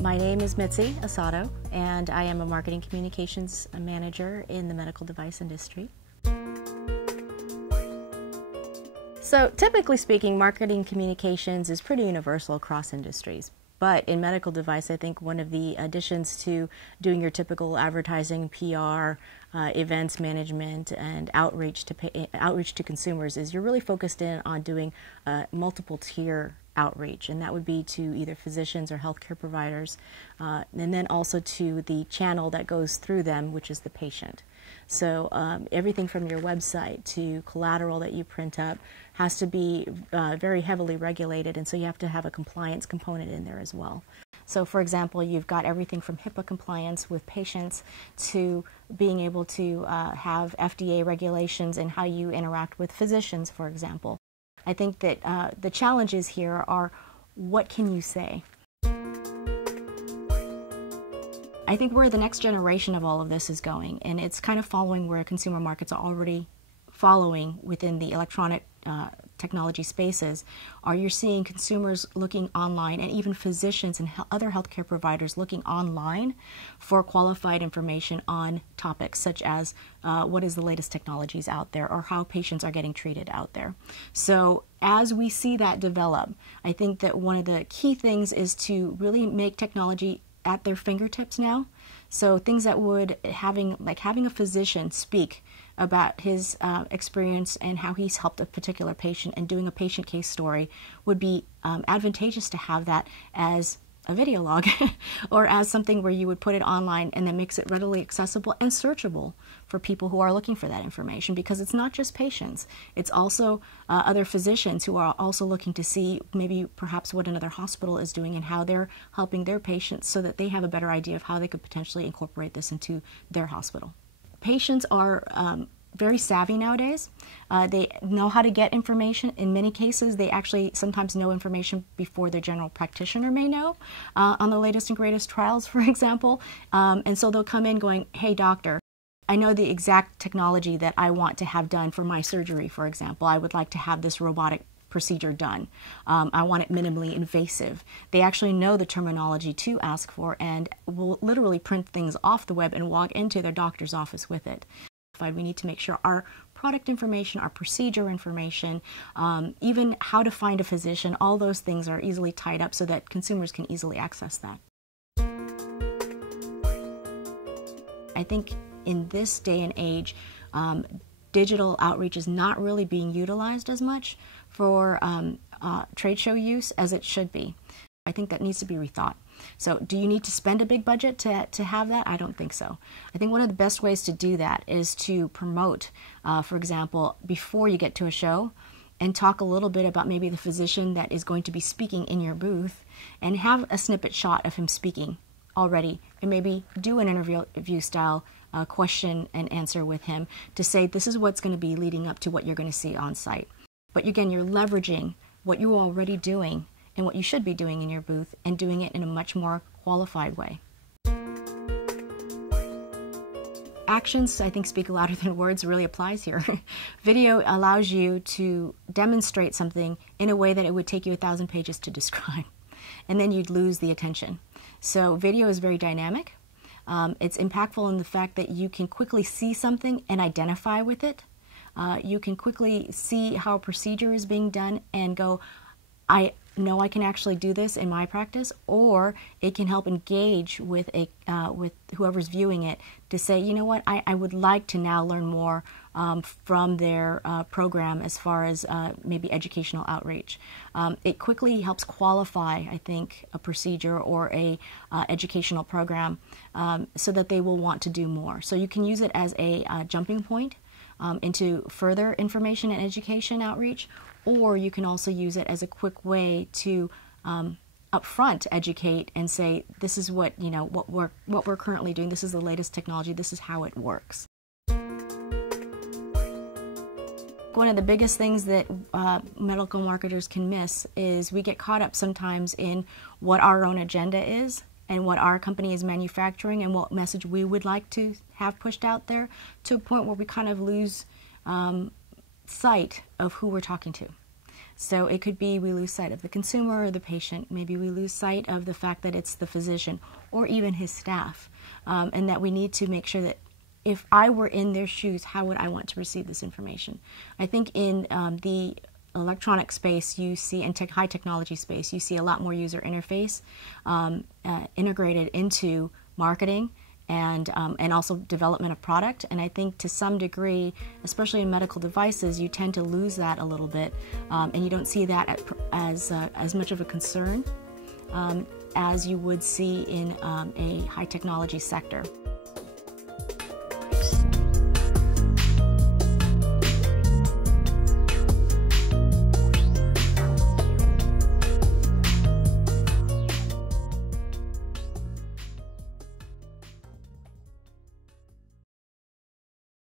My name is Mitzi Asato, and I am a marketing communications manager in the medical device industry. So typically speaking, marketing communications is pretty universal across industries. But in medical device, I think one of the additions to doing your typical advertising, PR, events management, and outreach to consumers is you're really focused in on doing multiple tier outreach, and that would be to either physicians or healthcare providers, and then also to the channel that goes through them, which is the patient. So everything from your website to collateral that you print up has to be very heavily regulated, and so you have to have a compliance component in there as well. So for example, you've got everything from HIPAA compliance with patients to being able to have FDA regulations and how you interact with physicians, for example. I think that the challenges here are, what can you say? I think where the next generation of all of this is going, and it's kind of following where consumer markets are already following within the electronic technology spaces, are you're seeing consumers looking online, and even physicians and other healthcare providers looking online for qualified information on topics such as what is the latest technologies out there, or how patients are getting treated out there. So as we see that develop, I think that one of the key things is to really make technology at their fingertips now. So things that would having a physician speak about his experience and how he's helped a particular patient and doing a patient case story would be advantageous to have that as a video log or as something where you would put it online, and that makes it readily accessible and searchable for people who are looking for that information, because it's not just patients, it's also other physicians who are also looking to see maybe perhaps what another hospital is doing and how they're helping their patients, so that they have a better idea of how they could potentially incorporate this into their hospital. Patients are very savvy nowadays. They know how to get information. In many cases, they actually sometimes know information before their general practitioner may know on the latest and greatest trials, for example. And so they'll come in going, "Hey doctor, I know the exact technology that I want to have done for my surgery, for example. I would like to have this robotic procedure done. I want it minimally invasive." They actually know the terminology to ask for and will literally print things off the web and walk into their doctor's office with it. We need to make sure our product information, our procedure information, even how to find a physician, all those things are easily tied up so that consumers can easily access that. I think in this day and age, digital outreach is not really being utilized as much for trade show use as it should be. I think that needs to be rethought. So do you need to spend a big budget to have that? I don't think so. I think one of the best ways to do that is to promote, for example, before you get to a show, and talk a little bit about maybe the physician that is going to be speaking in your booth, and have a snippet shot of him speaking already, and maybe do an interview style question and answer with him to say, this is what's going to be leading up to what you're going to see on site. But again, you're leveraging what you're already doing and what you should be doing in your booth, and doing it in a much more qualified way. Actions, I think, speak louder than words really applies here. Video allows you to demonstrate something in a way that it would take you 1,000 pages to describe, and then you'd lose the attention. So video is very dynamic. It's impactful in the fact that you can quickly see something and identify with it. You can quickly see how a procedure is being done and go, I know I can actually do this in my practice, or it can help engage with with whoever's viewing it to say, you know what, I would like to now learn more from their program as far as maybe educational outreach. It quickly helps qualify, I think, a procedure or a educational program so that they will want to do more. So you can use it as a jumping point into further information and education outreach, or you can also use it as a quick way to upfront educate and say, this is what we're currently doing, this is the latest technology, this is how it works. One of the biggest things that medical marketers can miss is we get caught up sometimes in what our own agenda is and what our company is manufacturing and what message we would like to have pushed out there, to a point where we kind of lose sight of who we're talking to. So it could be we lose sight of the consumer or the patient. Maybe we lose sight of the fact that it's the physician or even his staff, and that we need to make sure that if I were in their shoes, how would I want to receive this information? I think in the electronic space you see, and high technology space, you see a lot more user interface integrated into marketing and also development of product. And I think to some degree, especially in medical devices, you tend to lose that a little bit, and you don't see that as much of a concern as you would see in a high technology sector.